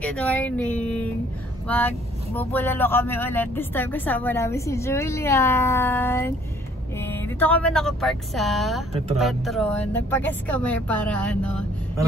Good morning! Magbubulalo kami ulit. This time kasama namin si Julian. Dito kami nakapark sa Petron. Nagpagas kami para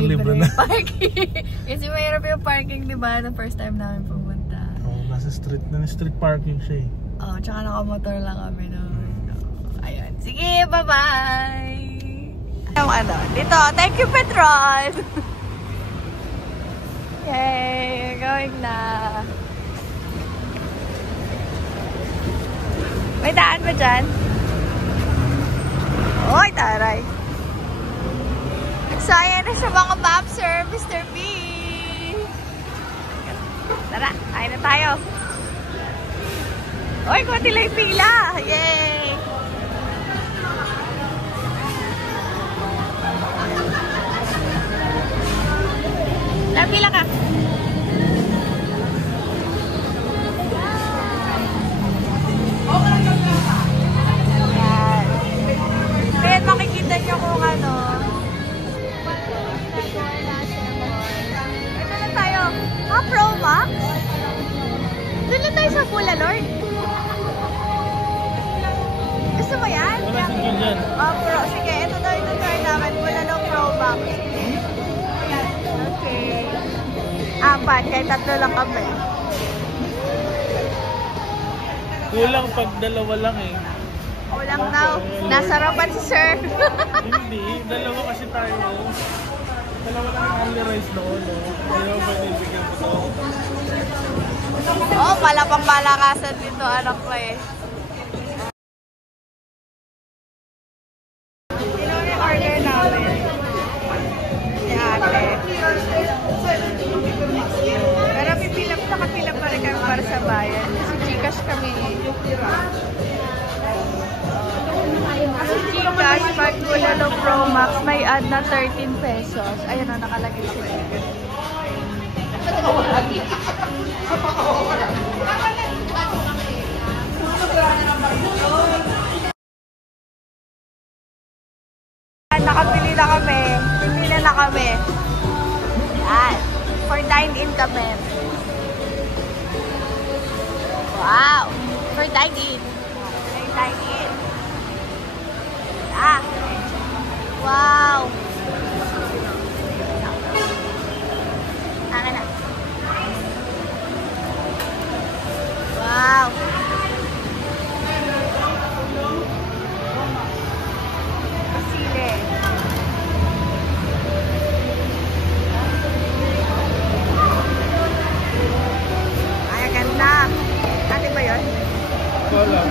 libre na parking. Kasi mahirap yung parking, diba? The first time namin pumunta. Nasa street parking siya tsaka nakamotor lang kami ayun. Sige, bye-bye! Dito, thank you Petron! Yay! Going na! May daan ba dyan? Oy, taray! Nagsaya na siya mga Babser, Mr. B! Tara, kain na tayo! Oy, kunti lang yung pila! Yay! Napila ka! Ayan, makikita nyo kung ito na tayo. Pro Max? Doon na tayo sa Bula Lord. Gusto mo yan? Wala single dyan. Pro. Sige, ito daw yung try namin. Bula Lord Pro Max. Okay. Apat, kahit tatlo lang kami. Kulang pag dalawa lang Kulang daw. Nasarapan si sir. Hindi, dalawa kasi tayo. Dalawa lang yung only rice doon. Dalawa ba nilibigyan ko to? Malapang palakasan dito, anak ko Sino yung order namin? Si ate. Pero nakapila pa rin kami para sa bayan. Kasi Gcash kami. Kasi Gcash, pag Bulalo Pro Max, may add na 13 pesos. Ayun nakalagay sa Gcash. Nakapili na kami. Pipili na kami. Yan. For dine-in kami. Wow! For dine-in. For dine-in. Wow! Akin na. Wow! Pasile. Ay, ganda. Ate ba yun? Wala.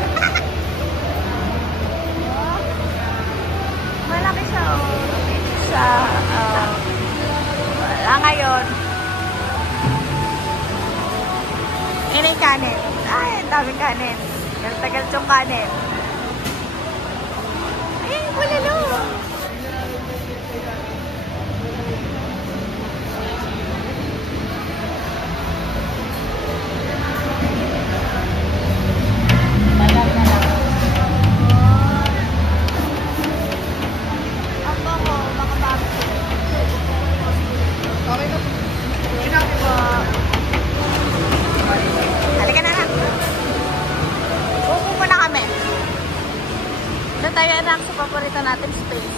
Malaki siya wala ngayon. Ini kanin. Ay, daming kanin. Tagal yung kanin. Ay, bulalo. Tayo anak sa paborito natin space.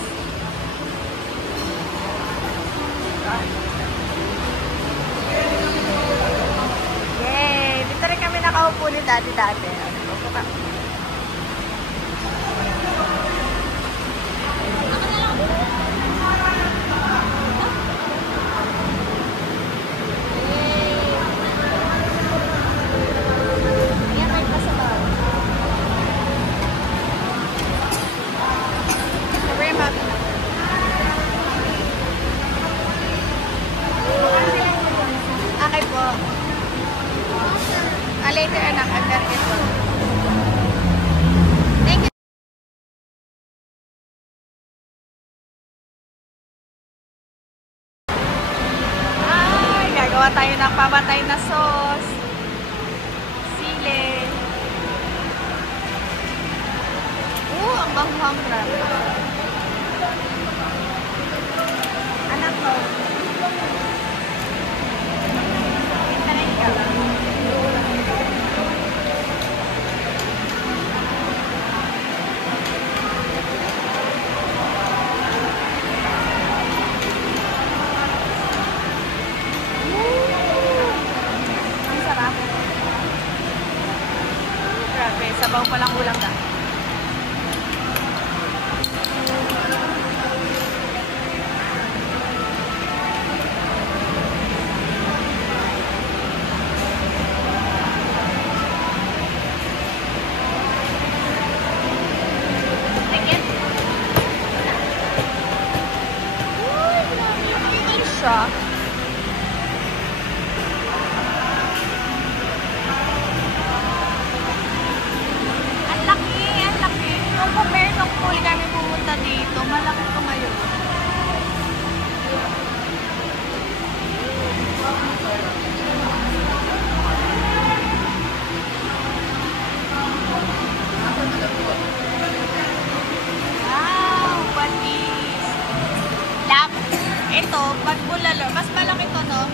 Yay! Dito rin kami nakaupo ni dati-dati. Upo ka. Later anak, I'm gonna get one. Thank you. Ay, gagawa tayo ng pamatay na sauce. Sili. Ang banghang grabe. Anak ko. Sabaw pa lang ulam na. Siya. Ang laki, ang laki. Nung compare nung huli kami pumunta dito, malaki ko ngayon. Wow, panis. Lap. Ito, pag bulalo, mas malaki to, no?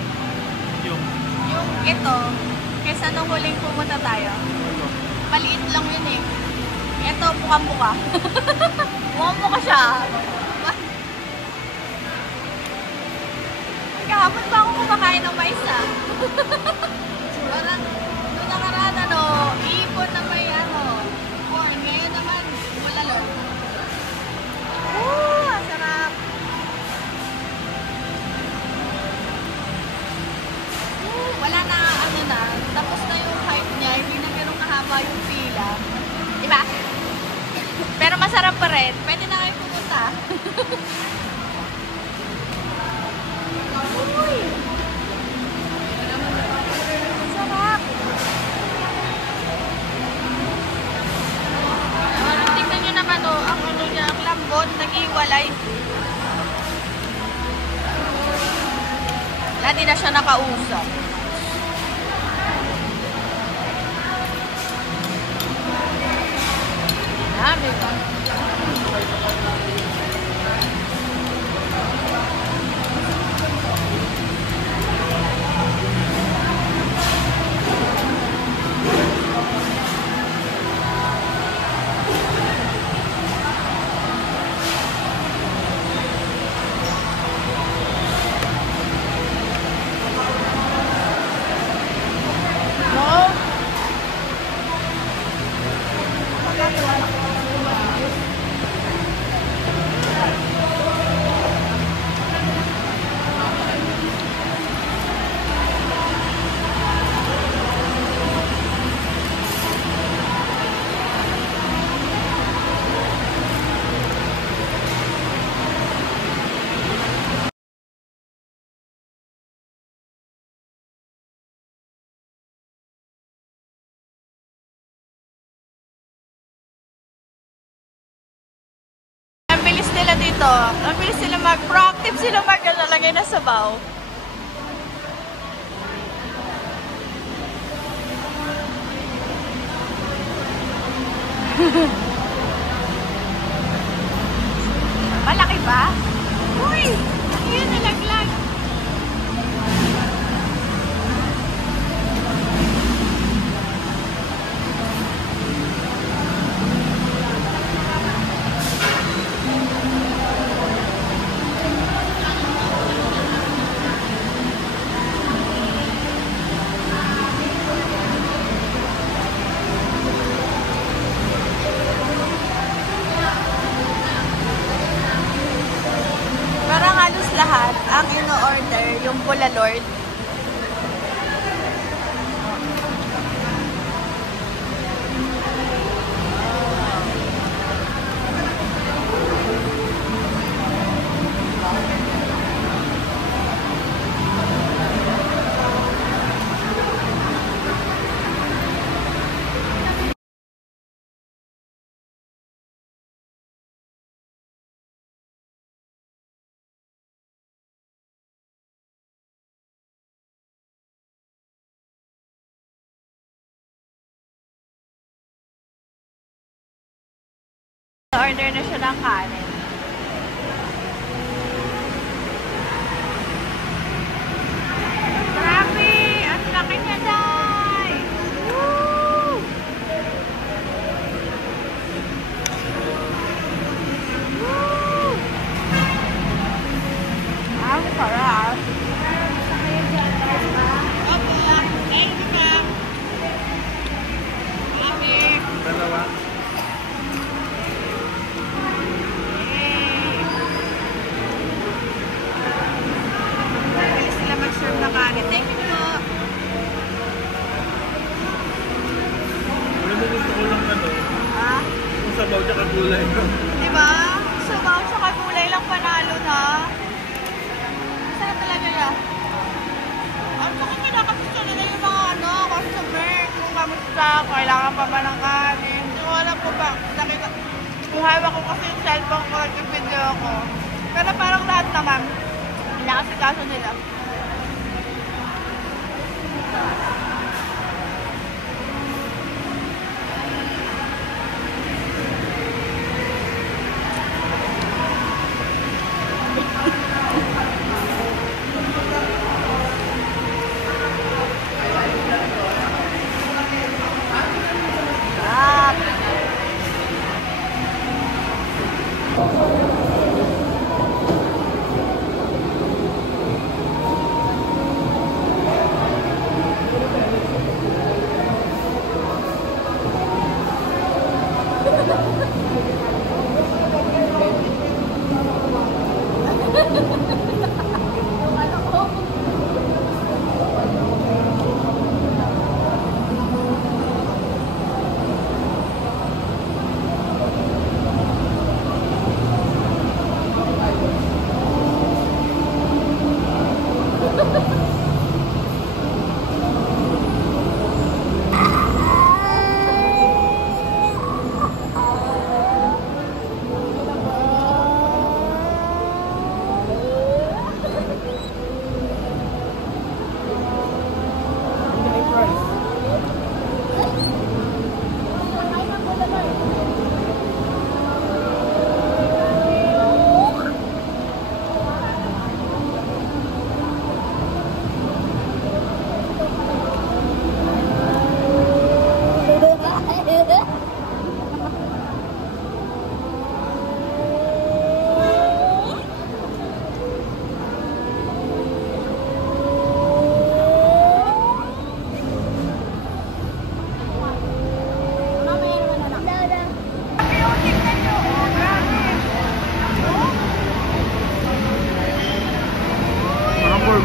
Yung ito, kaysa nung huling pumunta tayo. Maliit lang yun eh. Ito, mukhang-mukha. Mukhang-mukha siya. Kahapon pa ako kumakain ng mais, ah. Parang, nung nakaraan, ano, ipon na may, ano. Oh, ngayon naman, bulalo. Ang sarap. Wala na, ano na, tapos na yung hype niya, hindi na ganun kahaba yung pila. Diba? Pero masarap pa rin. Pwede na kayo pumunta. Uy! Sarap! Tingnan nyo naman, oh, ang ano niya, ang lambot, nag-iwalay. Wala, di na siya nakausap. Dami ba? Nila dito. Ang bilis sila proactive sila lagay na sabaw. Malaki ba? Uy! Ayan, nalaglag. Lahat ang ino-order yung Bulalord. Order na siya ng kanin. Grabe! Ang laki niya, Day! Woo! Woo! Ang sarap! Opo! Thank you, ma'am! Grabe! sabaw tsaka gulay. Diba? Sabaw tsaka gulay lang panalo na. Sarap talaga na. Ang kinakasya nila yung mga customer. Kung kamusta, kailangan pa ba ng kanin. Hindi ko alam ko ba. Kung hawak ko kasi yung cellphone ko, nag-video ako. Pero parang lahat naman, inakasikaso nila.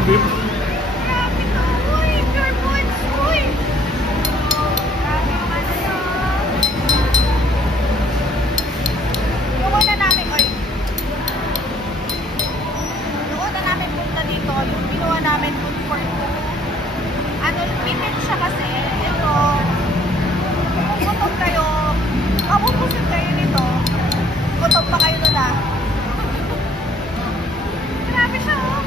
Beef. Grabe to, uy! Pure foods, uy! Grabe yung ano to. Yung una namin, uy. Yung una namin punta dito, yung ginawa namin food for food. Ano, pipit siya kasi. Ito, kung gutom kayo, mapupusin kayo nito. Gutom pa kayo nila. Grabe siya, oh.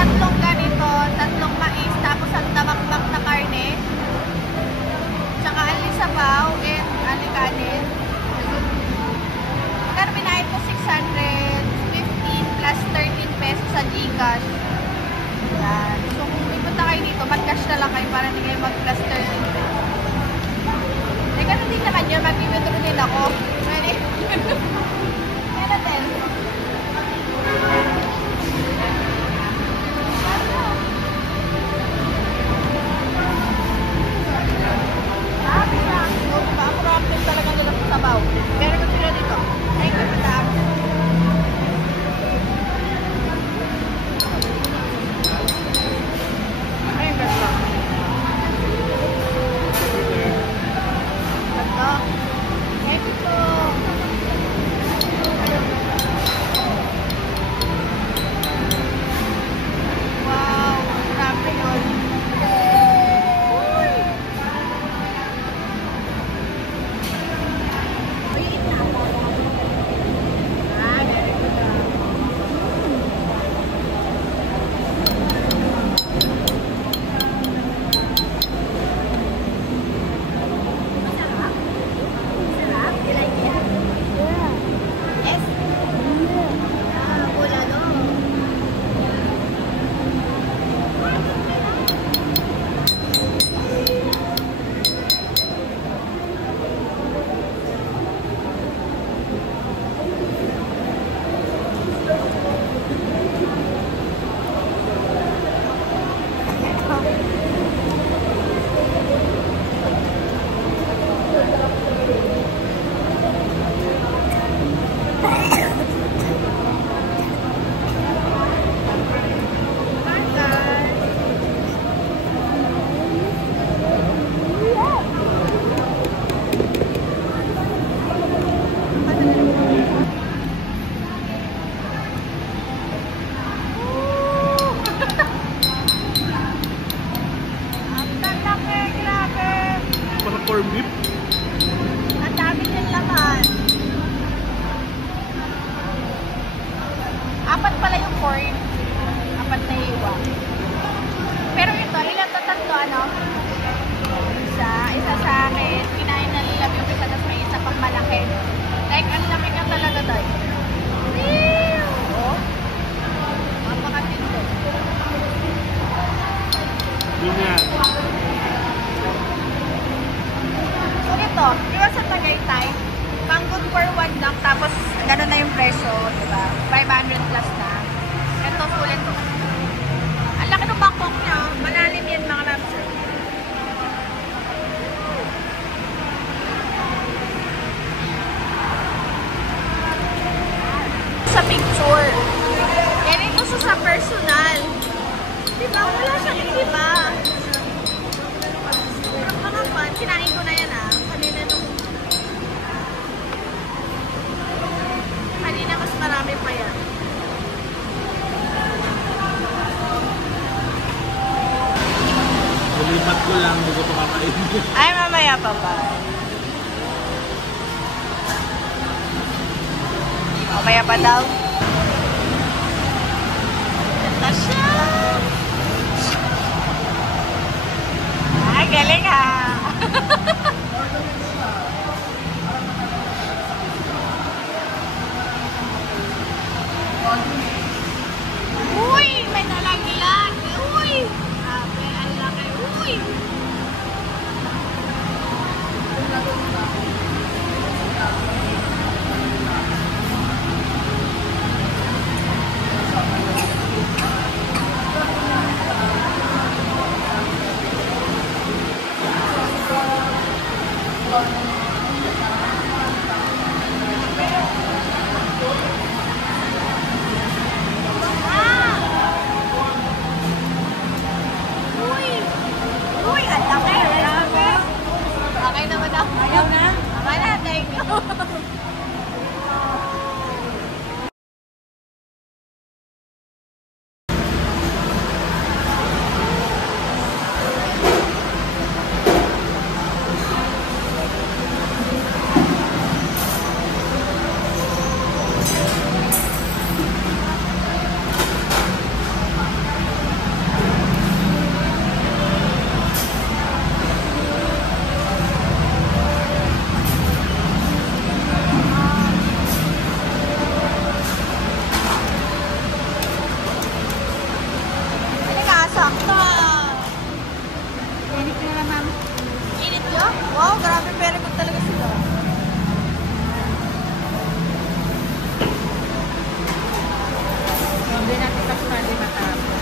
Tatlong ganito, tatlong mais, tapos ang tamakbak na karne, tsaka alisabaw, and alikanin. Pero binayad ko 615 plus 13 pesos sa Gcash. Yan. So kung ipunta kayo dito, mag-cash na lang kayo para hindi kayo mag-plus 13 pesos. Eh, ganun din naman yun, mag-withdraw din ako. Pwede. Kaya natin. Talaga nila sa sabaw. Pero kung sila dito, thank you for that. Ayun, basta. Basta. Thank you po. Pero ito, ilan to? Tatlo, ano? Isa sa akin. Kinain na nila yung isa na sa isa pang malaki. Like, ang laki ka talaga tayo. Oh. Mapakatindi. Yun yan. So ito, di ba sa Tagaytay? Manggod for 1 lang, tapos gano'n na yung presyo, di ba? 500 plus na. Ito, sulit to. Ang laki ng bangkok niya. Malalim yan, mga lobster. Sa picture. Ganito sa personal. Diba? Wala siyang iba. Pero mga pan, kinain ko na yan Kanina mas marami pa yan. Lulipat ko lang, hindi ko pa kakain. Ay, mamaya pa ba? Mamaya pa daw. Ito siya! Ay, galing ha! Uy! May nalaglag! Uy! Grabe, ang laki! Uy! Wow, grabe, very good talaga sila. Hindi natin kasali matapos.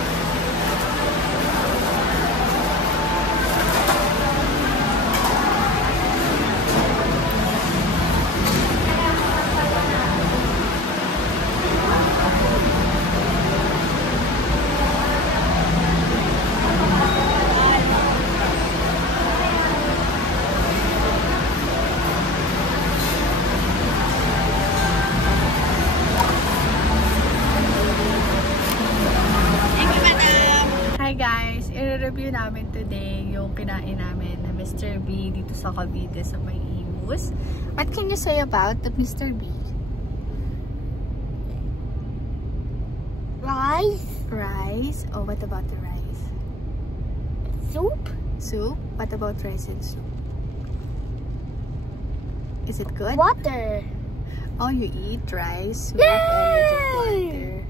I-review namin today yung kinain namin na Mr. B dito sa Cavite sa may Imus. What can you say about the Mr. B? Rice. Rice? Oh, what about the rice? Soup. Soup? What about rice and soup? Is it good? Water. Oh, you eat rice with water.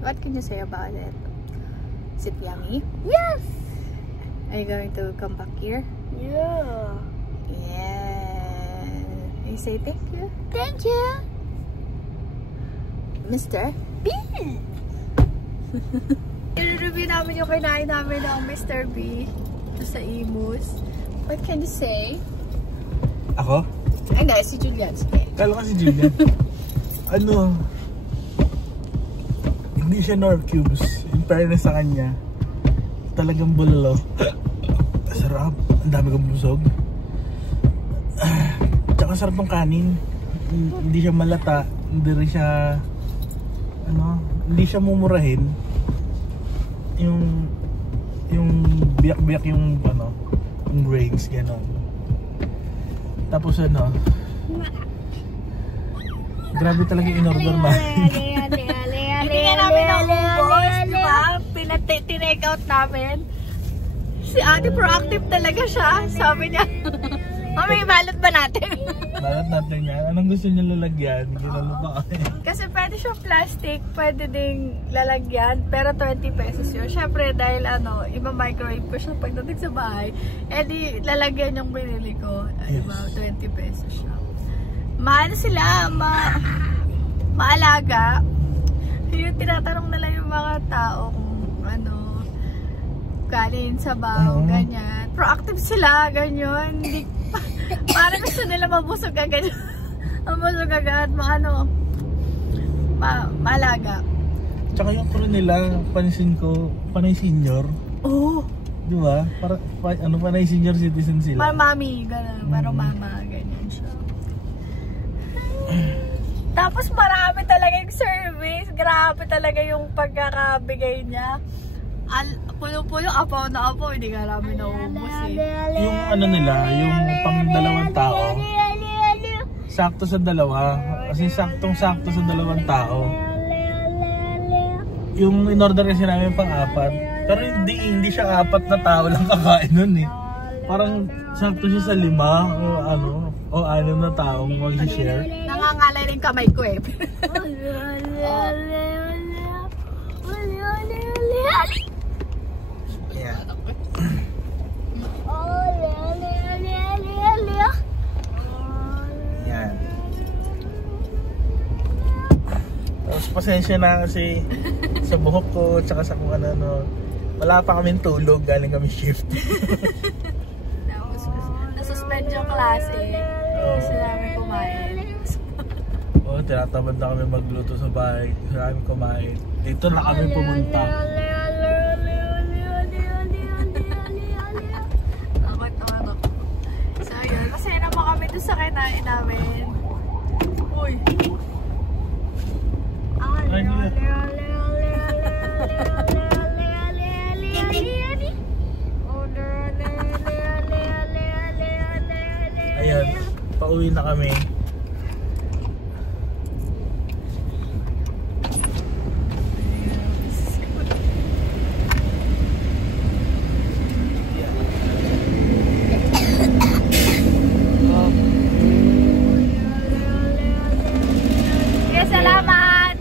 What can you say about it? Is it yummy? Yes. Are you going to come back here? Yeah. Yeah. You say thank you. Thank you. Mr. B. I-review namin yung kinain namin ng Mr. B sa Imus. What can you say? Ako? Ay, hindi. Si Julian. Sige. Kala ka si Julian. Ano? Hindi siya nor cubes. In fairness sa kanya, talagang bulalo. Sarap. Ang dami kong busog. Tsaka sarap ng kanin. Hindi siya malata. Hindi rin siya hindi siya mumurahin. Yung biyak-biyak yung yung grains, gano'n. Tapos grabe talaga in-order namin. Hindi nga namin naubos, diba? tinake out namin. Si ate proactive talaga siya. Sabi niya, Mami, balot ba natin? Balot natin yan. Anong gusto niya lalagyan? Ginalo pa kami. Kasi pwede siya plastic, pwede ding lalagyan, pero 20 pesos yun. Siyempre, dahil iba-microwave ko siya pagdating sa bahay, di lalagyan yung binili ko. Yes. Diba, 20 pesos siya. Mahal sila, maalaga. Yung tinatanong nila yung mga tao kung kanin, sabaw, ganyan. Proactive sila, ganyan. Hindi, parang gusto nila mabusog agad. Mabusog agad, maalaga. Tsaka yung kulo nila, pansin ko, panay senior. Oo. Di ba? Panay senior citizen sila. Parang mami, gano'n. Parang mama, ganyan siya. Tapos marami talaga yung service. Grabe talaga yung pagkakabigay niya. Pulo-pulo, apaw na apaw, hindi ka namin naubos eh. Yung nila, yung pang dalawang tao, sakto sa dalawa. Kasi saktong-sakto sa dalawang tao. Yung in-order kasi namin pang apat. Pero hindi siya apat na tao lang kakain nun eh. Parang sakto siya sa 5 o 6 na taong mag-share. Nangangalay rin kamay ko eh. Yan. Tapos pasensya na kasi sa buhok ko tsaka sa kung ano. Wala pa kaming tulog, galing kami shift. Tapos nasuspend yung klase. Gusto namin kumain. Tinatamad na kami magluto sa bahay. Gusto namin kumain. Dito na kami pumunta. So yun, masaya naman kami doon sa kinain namin. Uy! Ayun, pauwi na kami. Salamat!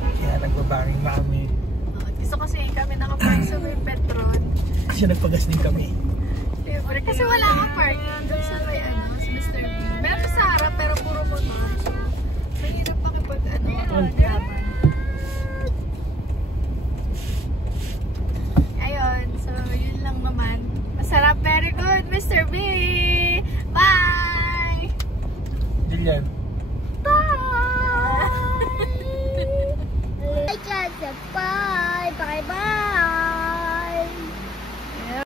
Kaya nagbabanging na kami. Gusto kasi kami nakapark sa may Petron. Kasi nagpagas din kami. Siyempre, kasi wala akong parking doon sa may sa Mr. Bean. Meron sa harap pero puro motor. So, mahirap makipag graban. Ayun, so yun lang naman. Masarap, very good, Mr. B! Bye! Jillian. Bye! I got the bye.